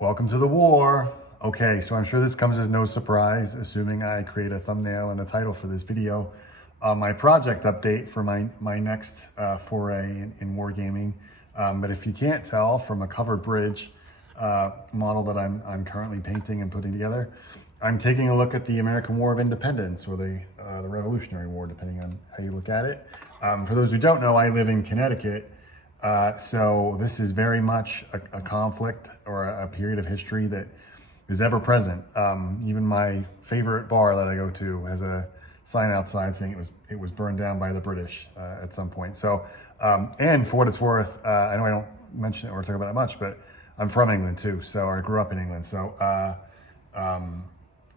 Welcome to the war. Okay, so I'm sure this comes as no surprise, assuming I create a thumbnail and a title for this video. My project update for my next foray in wargaming. But if you can't tell from a covered bridge model that I'm currently painting and putting together, I'm taking a look at the American War of Independence, or the Revolutionary War, depending on how you look at it. For those who don't know, I live in Connecticut. So this is very much a conflict or a period of history that is ever present. Even my favorite bar that I go to has a sign outside saying it was burned down by the British at some point. So, and for what it's worth, I know I don't mention it or talk about it much, but I'm from England too. So I grew up in England. So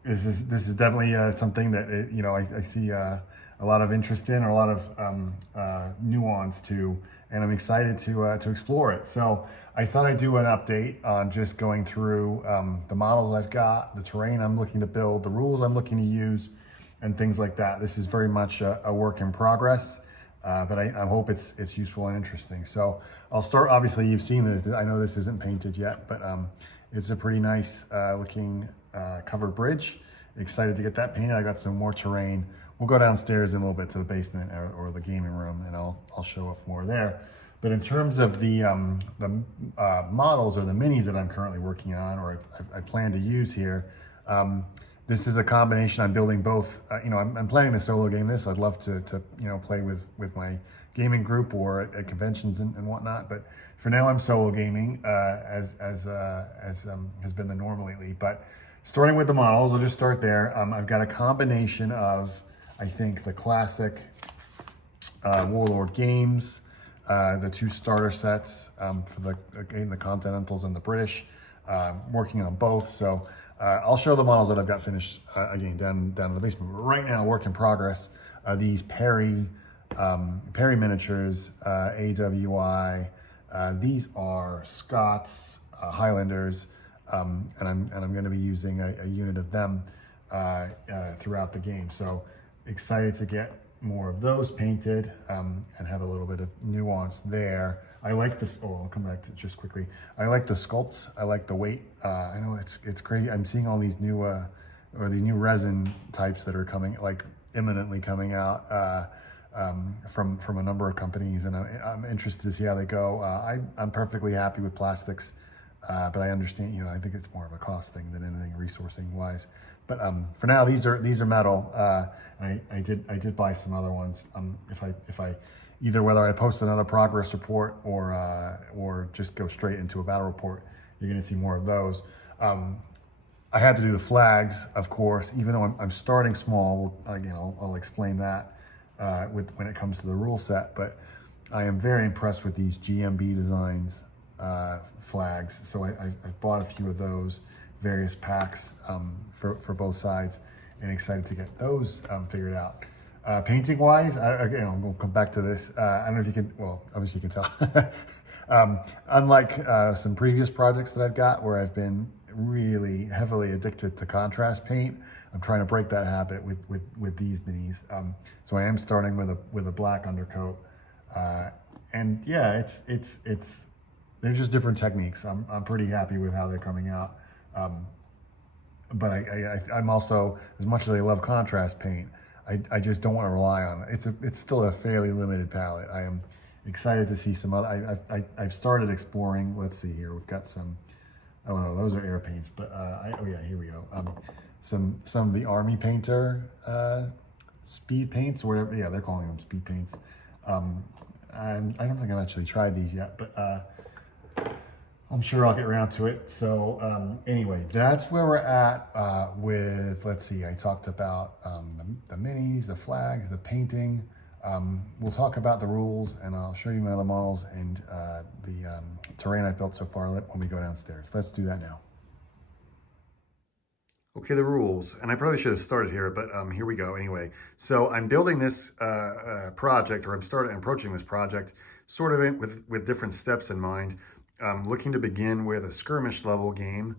this is definitely something that I see a lot of interest in, or a lot of nuance to, and I'm excited to explore it. So I thought I'd do an update on just going through the models I've got, the terrain I'm looking to build, the rules I'm looking to use, and things like that. This is very much a work in progress, but I hope it's useful and interesting. So I'll start. Obviously, you've seen this. I know this isn't painted yet, but it's a pretty nice looking covered bridge. Excited to get that painted. I got some more terrain. We'll go downstairs in a little bit to the basement or the gaming room, and I'll show off more there. But in terms of the models or the minis that I'm currently working on, or I plan to use here, this is a combination. I'm building both. I'm planning to solo game this. I'd love to play with my gaming group or at conventions and whatnot. But for now, I'm solo gaming as has been the norm lately. But starting with the models, I'll just start there. I've got a combination of, I think, the classic Warlord games, the two starter sets for the Continentals and the British, working on both. So I'll show the models that I've got finished again down in the basement. But right now, work in progress. These Perry miniatures, AWI. These are Scots, Highlanders, and I'm going to be using a unit of them throughout the game. So excited to get more of those painted and have a little bit of nuance there. I like this. Oh, I'll come back to it just quickly. I like the sculpts. I like the weight. I know it's crazy. I'm seeing all these new these new resin types that are coming, like imminently coming out from a number of companies, and I'm interested to see how they go. I'm perfectly happy with plastics, but I understand. I think it's more of a cost thing than anything resourcing wise. But for now, these are metal. I did buy some other ones. If I either whether I post another progress report or just go straight into a battle report, you're going to see more of those. I had to do the flags, of course, even though I'm starting small. I'll explain that when it comes to the rule set. But I am very impressed with these GMB Designs flags. So I've bought a few of those, various packs for both sides, and excited to get those figured out. Painting wise, again, I'm going to come back to this. I don't know if you can, well, obviously you can tell. Unlike some previous projects that I've got where I've been really heavily addicted to contrast paint, I'm trying to break that habit with these minis. So I am starting with a black undercoat. And yeah, it's they're just different techniques. I'm pretty happy with how they're coming out. But I'm also, as much as I love contrast paint, I just don't want to rely on it. It's still a fairly limited palette. I am excited to see some other. I've started exploring. Let's see here. We've got some. I don't know. Those are air paints, but oh yeah, here we go. Some of the Army Painter speed paints, or whatever. Yeah, they're calling them speed paints. And I don't think I've actually tried these yet, but I'm sure I'll get around to it. So anyway, that's where we're at with, let's see, I talked about the minis, the flags, the painting. We'll talk about the rules, and I'll show you my other models and the terrain I've built so far when we go downstairs. Let's do that now. Okay, the rules, and I probably should have started here, but here we go anyway. So I'm building this project, or I'm approaching this project sort of with different steps in mind. Looking to begin with a skirmish level game,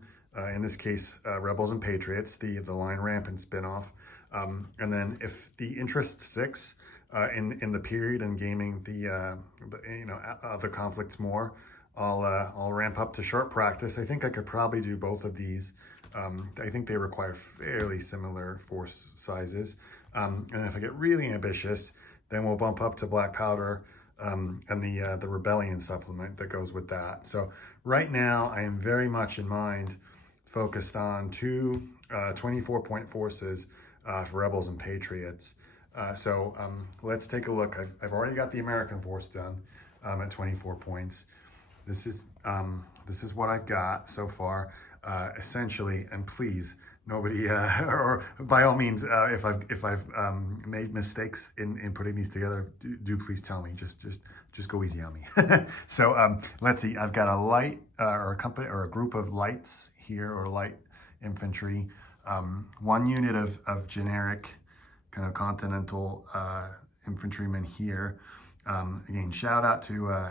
in this case, Rebels and Patriots, the line rampant spinoff. And then if the interest sticks in the period and gaming the other conflicts more, I'll ramp up to short practice. I think I could probably do both of these. I think they require fairly similar force sizes. And if I get really ambitious, then we'll bump up to black powder and the rebellion supplement that goes with that. So right now I am very much in mind focused on two 24-point forces for Rebels and Patriots. So let's take a look. I've already got the American force done at 24 points. This is what I've got so far, essentially. And please, nobody, or by all means, if I've made mistakes in putting these together, do please tell me. Just go easy on me. So let's see. I've got a light or a company or a group of lights here, or light infantry. One unit of generic kind of continental infantrymen here. Again, shout out to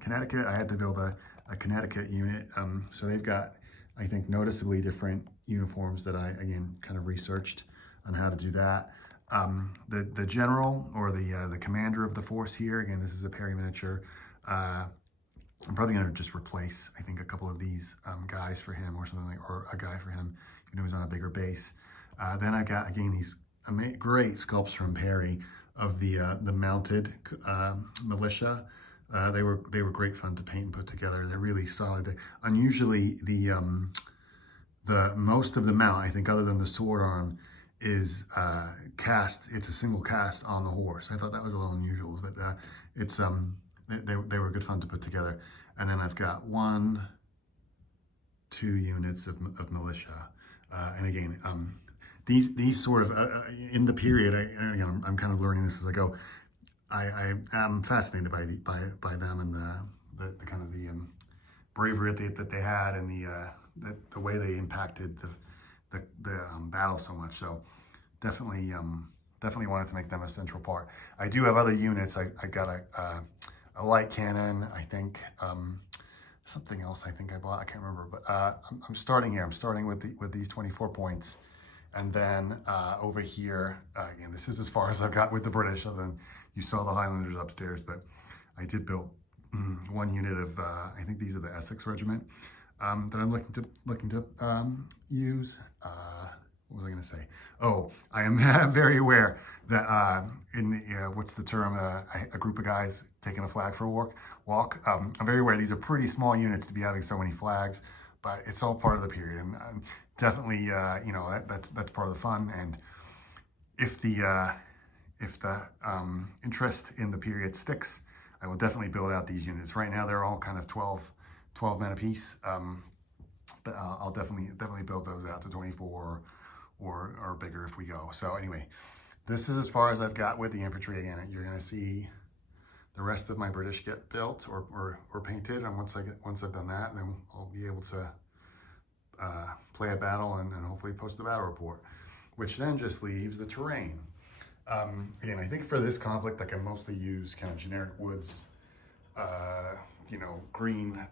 Connecticut. I had to build a Connecticut unit. So they've got, I think, noticeably different uniforms that I, again, kind of researched on how to do that. The general, or the commander of the force here, again, this is a Perry miniature. I'm probably going to just replace, I think, a couple of these guys for him, or something like, or a guy for him, even though he's on a bigger base. Then I got, again, these great sculpts from Perry of the mounted militia. They were great fun to paint and put together. They're really solid. Unusually, the most of the mount, I think, other than the sword arm, is cast. It's a single cast on the horse. I thought that was a little unusual, but it's they were good fun to put together. And then I've got 2 units of militia, and again. These sort of, in the period, I'm kind of learning this as I go. I am fascinated by them, and the kind of the bravery that they had, and the way they impacted the battle so much. So definitely wanted to make them a central part. I do have other units. I got a light cannon, I think. Something else I think I bought. I can't remember, but I'm starting here. I'm starting with these 24 points. And then over here, again, this is as far as I've got with the British. Other than you saw the Highlanders upstairs, but I did build one unit of, I think these are the Essex Regiment that I'm looking to use. What was I going to say? Oh, I am very aware that in the, what's the term? A group of guys taking a flag for a walk. I'm very aware these are pretty small units to be having so many flags, but it's all part of the period, and definitely, you know, that's part of the fun. And if the interest in the period sticks, I will definitely build out these units. Right now, they're all kind of 12 men apiece, but I'll definitely build those out to 24 or bigger if we go. So anyway, this is as far as I've got with the infantry. Again, you're going to see the rest of my British get built or painted, and once I've done that, then I'll be able to play a battle and hopefully post the battle report, which then just leaves the terrain. Again, I think for this conflict, like, I mostly use kind of generic woods, you know, green,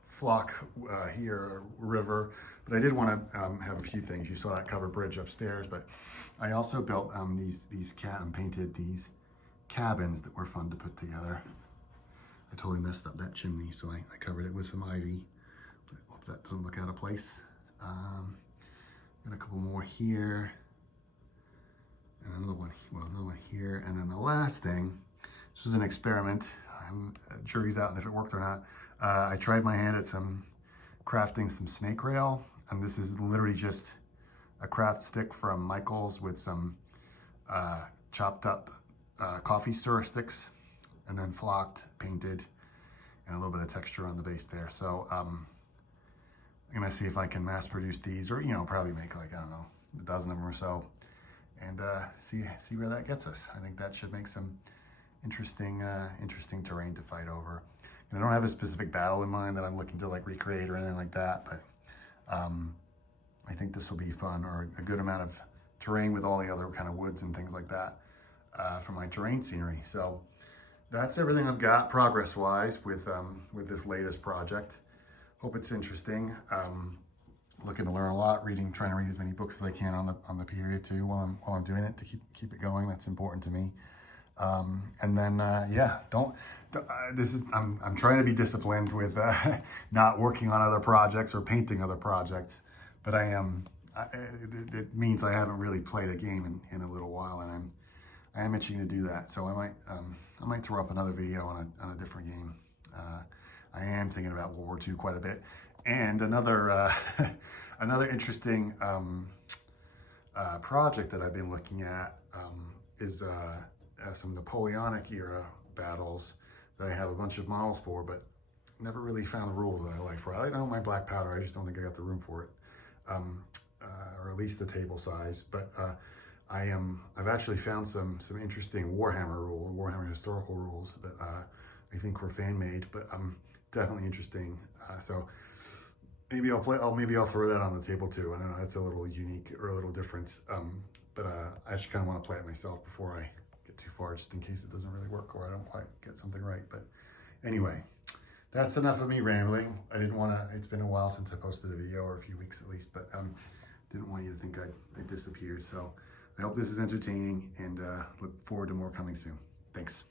flock here, river, but I did want to have a few things. You saw that covered bridge upstairs, but I also built painted these cabins that were fun to put together. I totally messed up that chimney, so I covered it with some ivy. But hope that doesn't look out of place. Got a couple more here, and another one here, and then the last thing. This was an experiment. Jury's out on if it worked or not. I tried my hand at crafting some snake rail, and this is literally just a craft stick from Michael's with some chopped up coffee stirrer sticks, and then flocked, painted, and a little bit of texture on the base there. So I'm gonna see if I can mass produce these, or, you know, probably make, like, I don't know, a dozen of them or so, and see where that gets us. I think that should make some interesting terrain to fight over. And I don't have a specific battle in mind that I'm looking to, like, recreate or anything like that, but I think this will be fun, or a good amount of terrain with all the other kind of woods and things like that for my terrain scenery. So that's everything I've got progress-wise with this latest project. Hope it's interesting. Looking to learn a lot, trying to read as many books as I can on the period too while I'm doing it, to keep it going. That's important to me. And then, yeah, I'm trying to be disciplined with not working on other projects or painting other projects, but it means I haven't really played a game in a little while, and I am itching to do that. So I might throw up another video on a different game. I am thinking about World War II quite a bit. And another, another interesting project that I've been looking at is some Napoleonic era battles that I have a bunch of models for, but never really found the rule that I like for it. I know my black powder, I just don't think I got the room for it, or at least the table size. But I've actually found some interesting Warhammer historical rules that I think were fan made, but definitely interesting. So maybe maybe I'll throw that on the table too. I don't know, that's a little unique or a little different. But I actually kind of want to play it myself before I get too far, just in case it doesn't really work or I don't quite get something right. But anyway, that's enough of me rambling. I didn't want to, it's been a while since I posted a video, or a few weeks at least, but didn't want you to think I disappeared. So I hope this is entertaining, and look forward to more coming soon. Thanks.